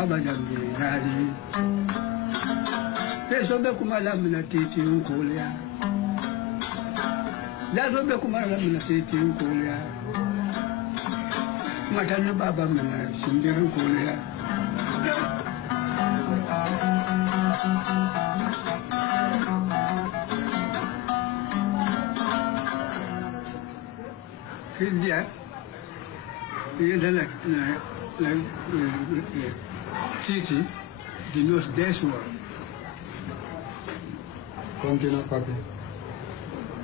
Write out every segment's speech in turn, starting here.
baba jambi zali leso be kumala mina titi unkulia leso be kumala mina titi unkulia matana baba mina sindiru unkulia India, Titi, the North Deswa. Continua, papi.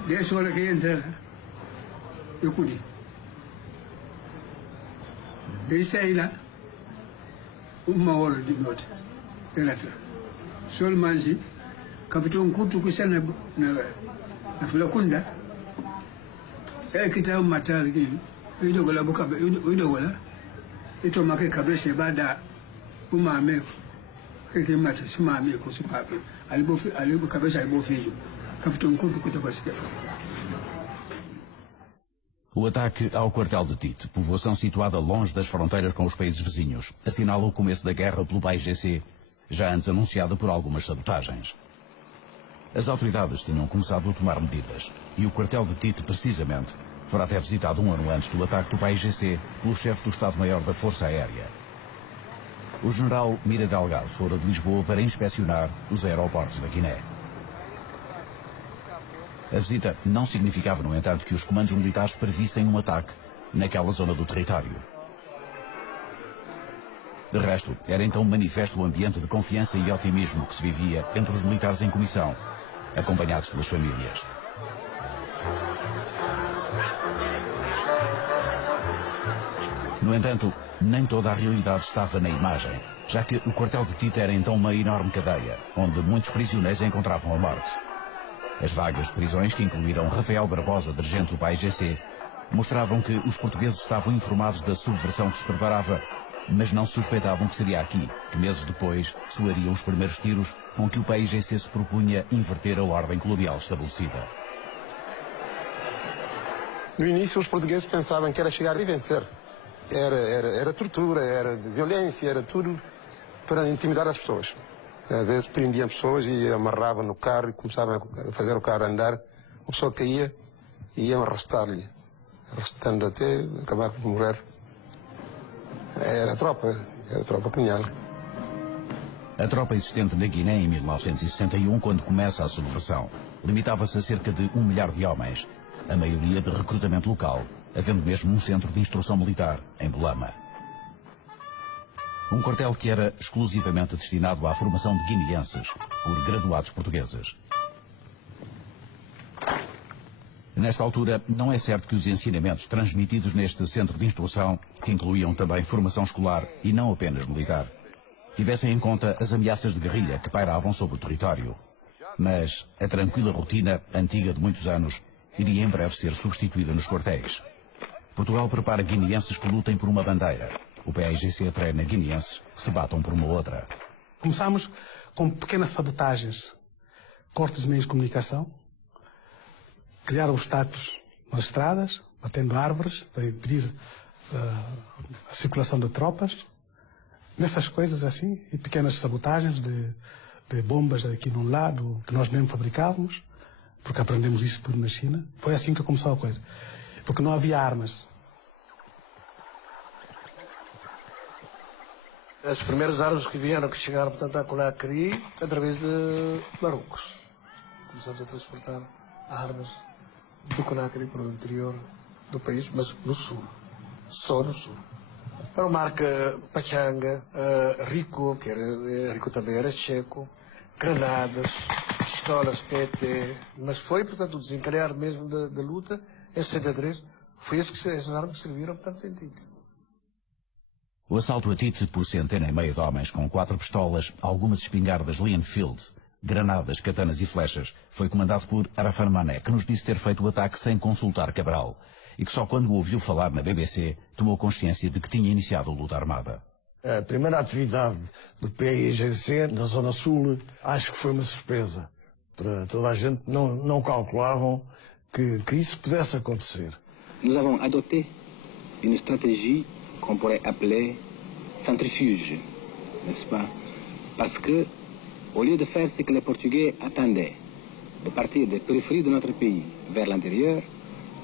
Deswa la que entra, eu cuido. Essa aí lá, uma hora de noite, ela está. Sol manji, capitão Kutu que está na Fulacunda. Kita matali gini idogola buka idogola ito make kabese bada umame kike mata sumame ko supape alibo kabesa alibo feio capitão Kutu kutoka sikia. O ataque ao quartel de Tite, povoação situada longe das fronteiras com os países vizinhos, assinala o começo da guerra pelo PAIGC, já antes anunciada por algumas sabotagens. As autoridades tinham começado a tomar medidas, e o quartel de Tite, precisamente, fora até visitado um ano antes do ataque do PAIGC pelo chefe do Estado-Maior da Força Aérea. O general Mira Delgado fora de Lisboa para inspecionar os aeroportos da Guiné. A visita não significava, no entanto, que os comandos militares previssem um ataque naquela zona do território. De resto, era então manifesto o ambiente de confiança e otimismo que se vivia entre os militares em comissão, acompanhados pelas famílias. No entanto, nem toda a realidade estava na imagem, já que o quartel de Tite era então uma enorme cadeia, onde muitos prisioneiros encontravam a morte. As vagas de prisões, que incluíram Rafael Barbosa, dirigente do PAIGC, mostravam que os portugueses estavam informados da subversão que se preparava, mas não suspeitavam que seria aqui que meses depois soariam os primeiros tiros com que o PAIGC se propunha inverter a ordem colonial estabelecida. No início, os portugueses pensavam que era chegar e vencer. Era tortura, era violência, era tudo para intimidar as pessoas. Às vezes prendiam pessoas e amarravam no carro e começavam a fazer o carro andar. A pessoa caía e iam arrastar-lhe, arrastando até acabar por morrer. Era a tropa colonial. A tropa existente na Guiné em 1961, quando começa a subversão, limitava-se a cerca de 1 milhar de homens, a maioria de recrutamento local, havendo mesmo um centro de instrução militar em Belama. Um quartel que era exclusivamente destinado à formação de guineenses por graduados portugueses. Nesta altura, não é certo que os ensinamentos transmitidos neste centro de instrução, que incluíam também formação escolar e não apenas militar, tivessem em conta as ameaças de guerrilha que pairavam sobre o território. Mas a tranquila rotina, antiga de muitos anos, iria em breve ser substituída nos quartéis. Portugal prepara guineenses que lutem por uma bandeira. O PAIGC treina guineenses que se batam por uma outra. Começámos com pequenas sabotagens, cortes de meios de comunicação, criar obstáculos nas estradas, batendo árvores para impedir a circulação de tropas. Nessas coisas assim, e pequenas sabotagens de bombas aqui num lado, que nós mesmo fabricávamos, porque aprendemos isso tudo na China. Foi assim que começou a coisa. Porque não havia armas. As primeiras armas que chegaram, portanto, a Conakry, através de Marrocos. Começamos a transportar armas de Conakry para o interior do país, mas no sul. Só no sul. Para a marca Pachanga, Rico, Rico também era checo, granadas, pistolas PT, mas foi, portanto, o desencadear mesmo da luta, em 63, foi essas armas que serviram, portanto, em Tite. O assalto a Tite por 150 de homens com 4 pistolas, algumas espingardas Leonfield, granadas, katanas e flechas, foi comandado por Arafat Mané, que nos disse ter feito o ataque sem consultar Cabral, e que só quando o ouviu falar na BBC tomou consciência de que tinha iniciado a luta armada. A primeira atividade do PAIGC na Zona Sul, acho que foi uma surpresa. Para toda a gente, não calculavam que isso pudesse acontecer. Nous avons adopté une stratégie qu'on pourrait appeler centrifuge. n'est-ce pas? Parce que, au lieu de faire ce que les Portugais attendaient, de partir des périphéries de notre pays vers l'intérieur,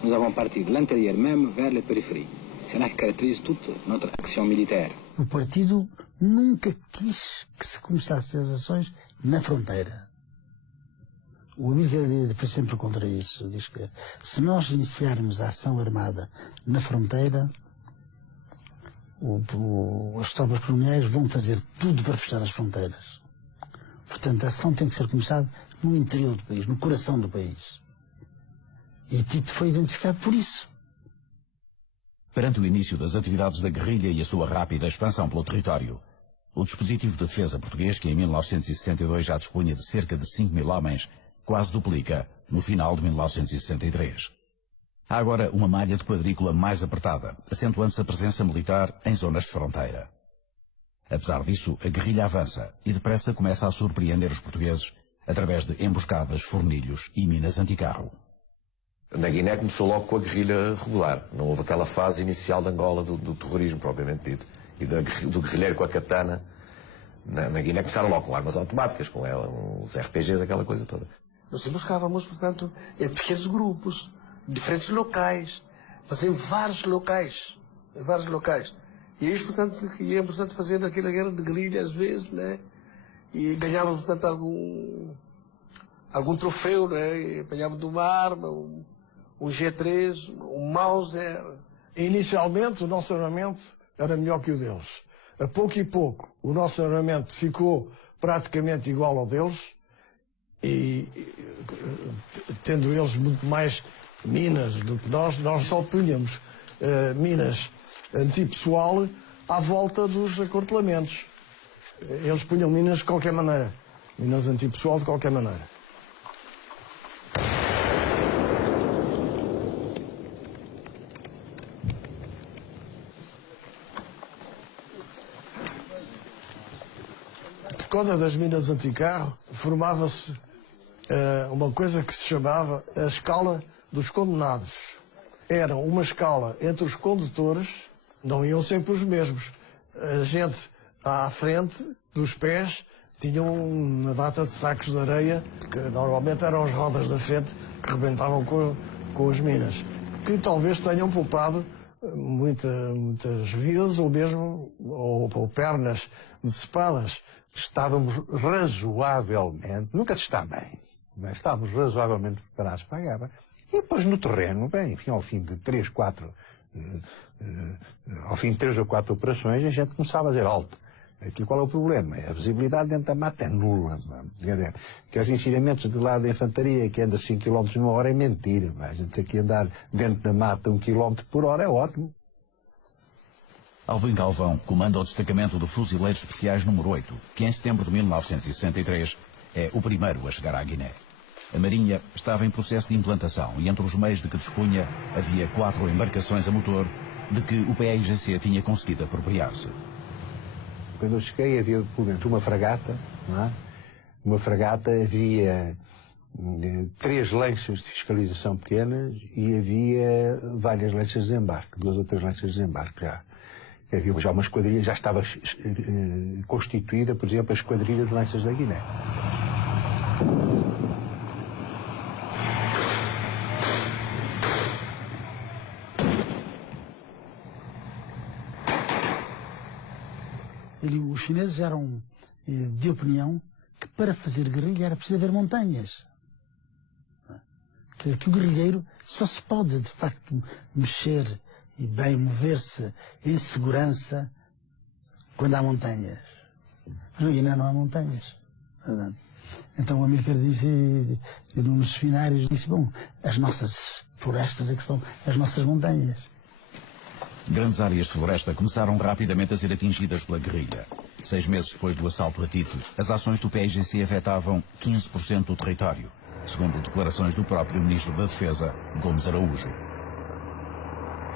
nous avons parti de l'intérieur même vers les périphéries. C'est là que caractérise toute notre action militaire. O partido nunca quis que se começassem as ações na fronteira. O Amílcar foi sempre contra isso. Diz que se nós iniciarmos a ação armada na fronteira, as tropas coloniais vão fazer tudo para fechar as fronteiras. Portanto, a ação tem que ser começada no interior do país, no coração do país. E Tito foi identificado por isso. Perante o início das atividades da guerrilha e a sua rápida expansão pelo território, o dispositivo de defesa português, que em 1962 já dispunha de cerca de 5.000 homens, quase duplica no final de 1963. Há agora uma malha de quadrícula mais apertada, acentuando-se a presença militar em zonas de fronteira. Apesar disso, a guerrilha avança e depressa começa a surpreender os portugueses através de emboscadas, fornilhos e minas anticarro. Na Guiné começou logo com a guerrilha regular. Não houve aquela fase inicial de Angola do terrorismo, propriamente dito, e do guerrilheiro com a katana. Na Guiné começaram logo com armas automáticas, com os RPGs, aquela coisa toda. Nós buscávamos, portanto, em pequenos grupos, diferentes locais, mas em vários locais. E eles, portanto, iam, portanto, fazendo aquela guerra de guerrilha, às vezes, né? E ganhavam, portanto, algum troféu, né? E apanhavam de uma arma, um G3, um Mauser. Inicialmente, o nosso armamento era melhor que o deles. A pouco e pouco, o nosso armamento ficou praticamente igual ao deles, e tendo eles muito mais minas do que nós só punhamos minas antipessoal à volta dos acortelamentos. Eles punham minas de qualquer maneira, minas antipessoal de qualquer maneira. Por causa das minas anticarro, formava-se uma coisa que se chamava a escala dos condenados. Era uma escala entre os condutores, não iam sempre os mesmos. A gente à frente dos pés tinham uma data de sacos de areia, que normalmente eram as rodas da frente que rebentavam com as minas, que talvez tenham poupado muitas vidas ou mesmo ou pernas decepadas. Estávamos razoavelmente, nunca se está bem, mas estávamos razoavelmente preparados para a guerra. E depois no terreno, bem, enfim, ao fim de 3 ou 4 operações, a gente começava a dizer alto. Aqui qual é o problema? A visibilidade dentro da mata é nula. Que os ensinamentos de lado da infantaria que anda 5 km por hora é mentira. A gente aqui andar dentro da mata 1 km por hora é ótimo. Alvim Galvão comanda o destacamento de Fuzileiros Especiais número 8, que em setembro de 1963 é o primeiro a chegar à Guiné. A Marinha estava em processo de implantação e entre os meios de que dispunha havia 4 embarcações a motor de que o PAIGC tinha conseguido apropriar-se. Quando eu cheguei havia, por exemplo, uma fragata, não é? Uma fragata, havia 3 lanchas de fiscalização pequenas e havia várias lanchas de desembarque, 2 ou 3 lanchas de desembarque já. Havia já uma esquadrilha, já estava constituída, por exemplo, a esquadrilha de lanchas da Guiné. Os chineses eram de opinião que para fazer guerrilha era preciso haver montanhas. Que o guerrilheiro só se pode, de facto, mexer e bem mover-se em segurança quando há montanhas. Mas na Guiné não há montanhas. Então o Amílcar disse, nos seminários, disse, bom, as nossas florestas é que são as nossas montanhas. Grandes áreas de floresta começaram rapidamente a ser atingidas pela guerrilha. 6 meses depois do assalto a Tito, as ações do PAIGC afetavam 15% do território, segundo declarações do próprio Ministro da Defesa, Gomes Araújo.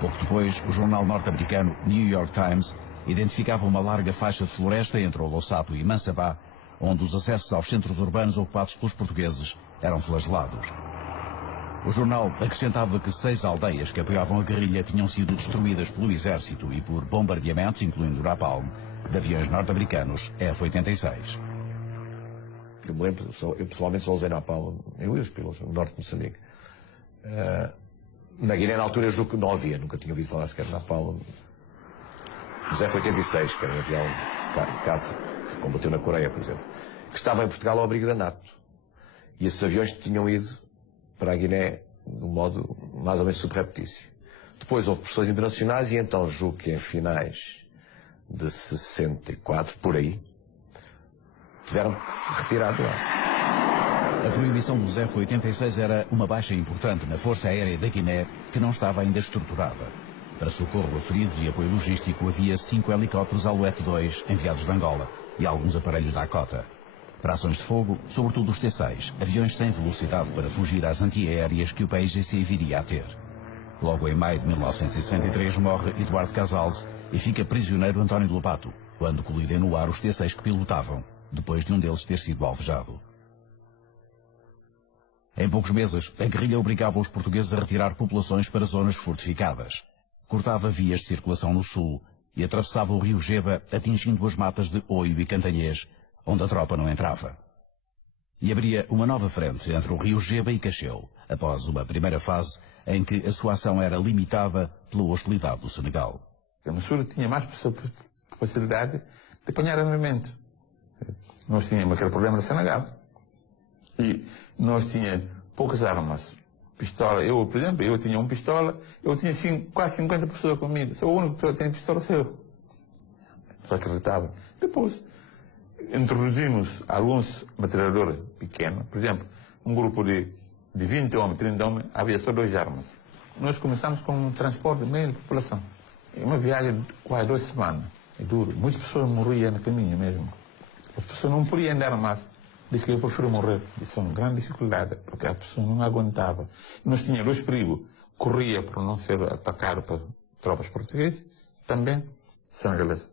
Pouco depois, o jornal norte-americano New York Times identificava uma larga faixa de floresta entre o Lossato e Mansabá, onde os acessos aos centros urbanos ocupados pelos portugueses eram flagelados. O jornal acrescentava que 6 aldeias que apoiavam a guerrilha tinham sido destruídas pelo exército e por bombardeamentos, incluindo napalm, de aviões norte-americanos F-86. Eu me lembro, eu pessoalmente só usei Napalm, eu e os pilotos, no norte de Moçambique. Na Guiné, na altura, eu julgo que não havia, nunca tinha ouvido falar sequer de Napalm. Os F-86, que era um avião de caça, que combateu na Coreia, por exemplo, que estava em Portugal ao abrigo da NATO. E esses aviões tinham ido para a Guiné de um modo mais ou menos subreptício. Depois houve pressões internacionais e então julgo que em finais de 64, por aí, tiveram que se retirar de lá. A proibição dos F-86 era uma baixa importante na Força Aérea da Guiné, que não estava ainda estruturada. Para socorro a feridos e apoio logístico havia 5 helicópteros Alouette 2 enviados de Angola e alguns aparelhos da Dakota. Para ações de fogo, sobretudo os T-6, aviões sem velocidade para fugir às antiaéreas que o PAIGC viria a ter. Logo em maio de 1963 morre Eduardo Casals e fica prisioneiro António de Lobato, quando colidem no ar os T-6 que pilotavam, depois de um deles ter sido alvejado. Em poucos meses, a guerrilha obrigava os portugueses a retirar populações para zonas fortificadas. Cortava vias de circulação no sul e atravessava o rio Geba, atingindo as matas de Oio e Cantanhês, onde a tropa não entrava. E abria uma nova frente entre o rio Geba e Cacheu, após uma primeira fase em que a sua ação era limitada pela hostilidade do Senegal. No sul tinha mais facilidade de apanhar armamento. Nós tínhamos aquele problema no Senegal. E nós tínhamos poucas armas. Pistola, eu, por exemplo, eu tinha uma pistola, eu tinha quase 50 pessoas comigo. Sou o único que tem pistola, sou eu. Só acreditava. Depois, introduzimos alguns metralhadores pequenos. Por exemplo, um grupo de 20 homens, 30 homens, havia só 2 armas. Nós começamos com um transporte de meio de população. Uma viagem de quase 2 semanas. É duro. Muitas pessoas morriam no caminho mesmo. As pessoas não podiam andar mais. Diz que eu prefiro morrer. Isso é uma grande dificuldade, porque a pessoa não aguentava. Nós tínhamos 2 perigos. Corria por não ser atacado por tropas portuguesas, também senegaleses.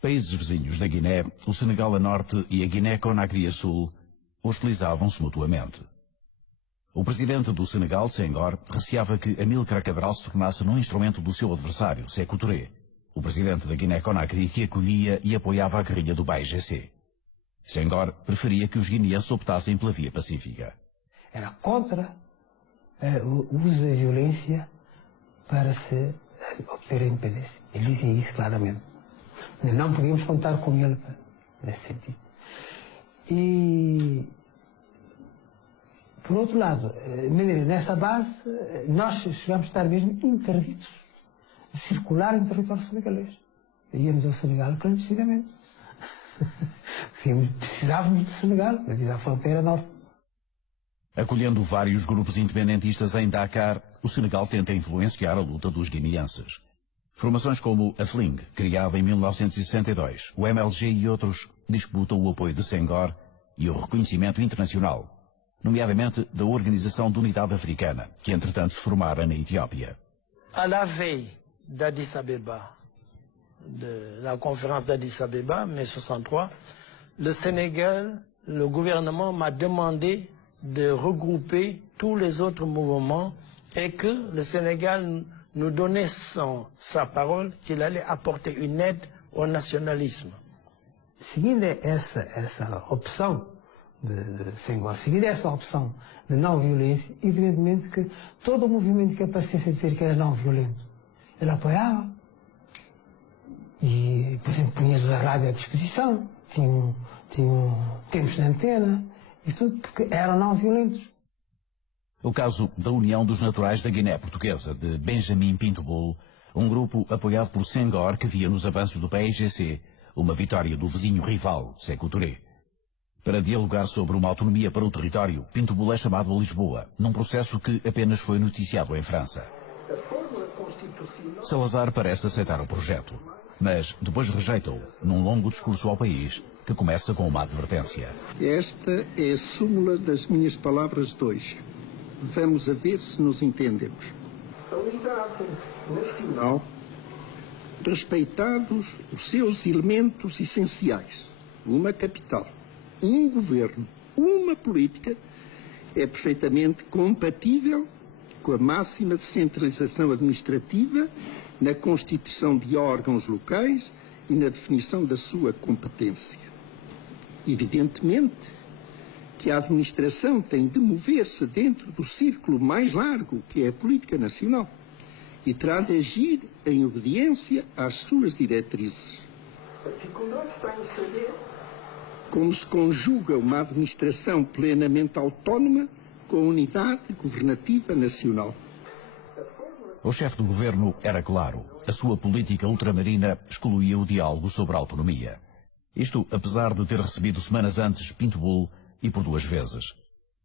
Países vizinhos da Guiné, o Senegal a norte e a Guiné-Conakry a sul, hostilizavam-se mutuamente. O presidente do Senegal, Senghor, receava que Amílcar Cabral se tornasse num instrumento do seu adversário, Sékou Touré, o presidente da Guiné-Conakry que acolhia e apoiava a guerrilha do PAIGC. Senghor preferia que os guineenses optassem pela via pacífica. Era contra o uso da violência para se obter a independência. Ele dizia isso claramente. Não podíamos contar com ele nesse sentido. E, por outro lado, nessa base, nós chegamos a estar mesmo interditos de circular em território senegalês. Íamos ao Senegal clandestinamente. Precisávamos do Senegal, da fronteira norte. Acolhendo vários grupos independentistas em Dakar, o Senegal tenta influenciar a luta dos guineenses. Formações como a FLING, criada em 1962, o MLG e outros disputam o apoio de Senghor e o reconhecimento internacional, nomeadamente da Organização de Unidade Africana, que entretanto se formara na Etiópia. À la veille d'Addis Abeba, de la conférence d'Addis Abeba, mai 63, le Sénégal, le gouvernement m'a demandé de regrouper tous les autres mouvements et que le Sénégal nous donnait sa parole qu'il allait apporter une aide au nationalisme. Seguindo essa opção de Senghor, seguindo essa opção de não violência, evidentemente que todo o movimento que aparecesse a dizer que era não violento, ele apoiava. E, por exemplo, punha-lhes a rádio à disposição, tinham tempos de antena, e tudo porque eram não violentos. O caso da União dos Naturais da Guiné Portuguesa, de Benjamin Pinto Bolo, um grupo apoiado por Senghor que via nos avanços do PAIGC uma vitória do vizinho rival, Sékou Touré. Para dialogar sobre uma autonomia para o território, Pinto Bolo é chamado a Lisboa, num processo que apenas foi noticiado em França. Salazar parece aceitar o projeto, mas depois rejeita-o num longo discurso ao país que começa com uma advertência. Esta é a súmula das minhas palavras de hoje. Vamos a ver se nos entendemos. A unidade nacional, respeitados os seus elementos essenciais, uma capital, um governo, uma política, é perfeitamente compatível com a máxima descentralização administrativa na constituição de órgãos locais e na definição da sua competência. Evidentemente que a administração tem de mover-se dentro do círculo mais largo, que é a política nacional, e terá de agir em obediência às suas diretrizes. Como se conjuga uma administração plenamente autónoma com a unidade governativa nacional. O chefe do governo era claro. A sua política ultramarina excluía o diálogo sobre a autonomia. Isto apesar de ter recebido semanas antes Pinto Bull e por 2 vezes.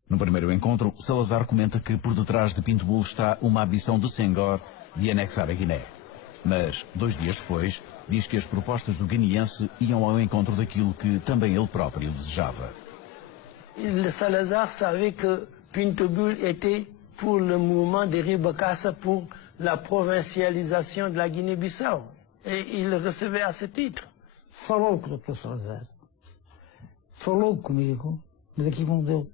No primeiro encontro, Salazar comenta que por detrás de Pinto Bull está uma ambição de Senghor de anexar a Guiné. Mas, 2 dias depois, diz que as propostas do guineense iam ao encontro daquilo que também ele próprio desejava. Salazar savait que Pinto Bull était pour le mouvement de Ribacassa pour la provincialisation de la Guinée-Bissau. Et il le recevait à ce titre. Falou com o Dr. Salazar. Falou comigo, mas aquilo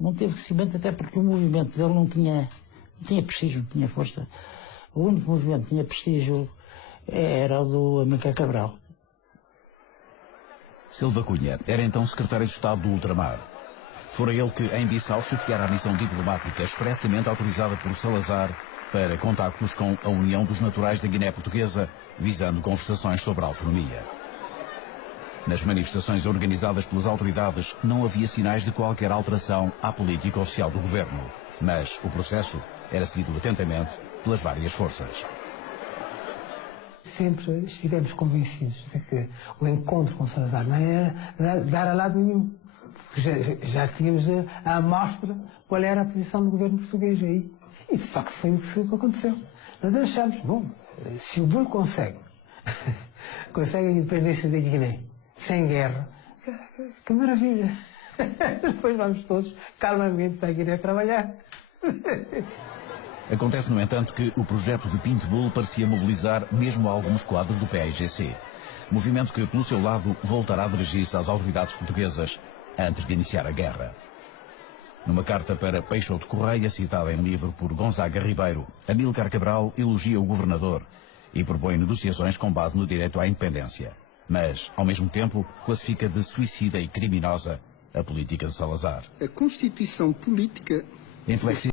não teve crescimento, até porque o movimento dele não tinha prestígio, não tinha força. O único movimento que tinha prestígio era o do Amílcar Cabral. Silva Cunha era então secretário de Estado do Ultramar. Fora ele que, em Bissau, chefiara a missão diplomática expressamente autorizada por Salazar para contactos com a União dos Naturais da Guiné Portuguesa, visando conversações sobre a autonomia. Nas manifestações organizadas pelas autoridades, não havia sinais de qualquer alteração à política oficial do governo, mas o processo era seguido atentamente pelas várias forças. Sempre estivemos convencidos de que o encontro com Salazar não era dar a lado nenhum, porque já tínhamos a amostra qual era a posição do governo português aí. E de facto foi o que aconteceu. Nós achamos, bom, se o Bull consegue a independência da Guiné sem guerra, que maravilha. Depois vamos todos calmamente para a Guiné trabalhar. Acontece, no entanto, que o projeto de Pinto Bull parecia mobilizar mesmo alguns quadros do PAIGC, movimento que, pelo seu lado, voltará a dirigir-se às autoridades portuguesas antes de iniciar a guerra. Numa carta para Peixoto Correia, citada em livro por Gonzaga Ribeiro, Amílcar Cabral elogia o governador e propõe negociações com base no direito à independência. Mas, ao mesmo tempo, classifica de suicida e criminosa a política de Salazar. A Constituição política... Inflexível.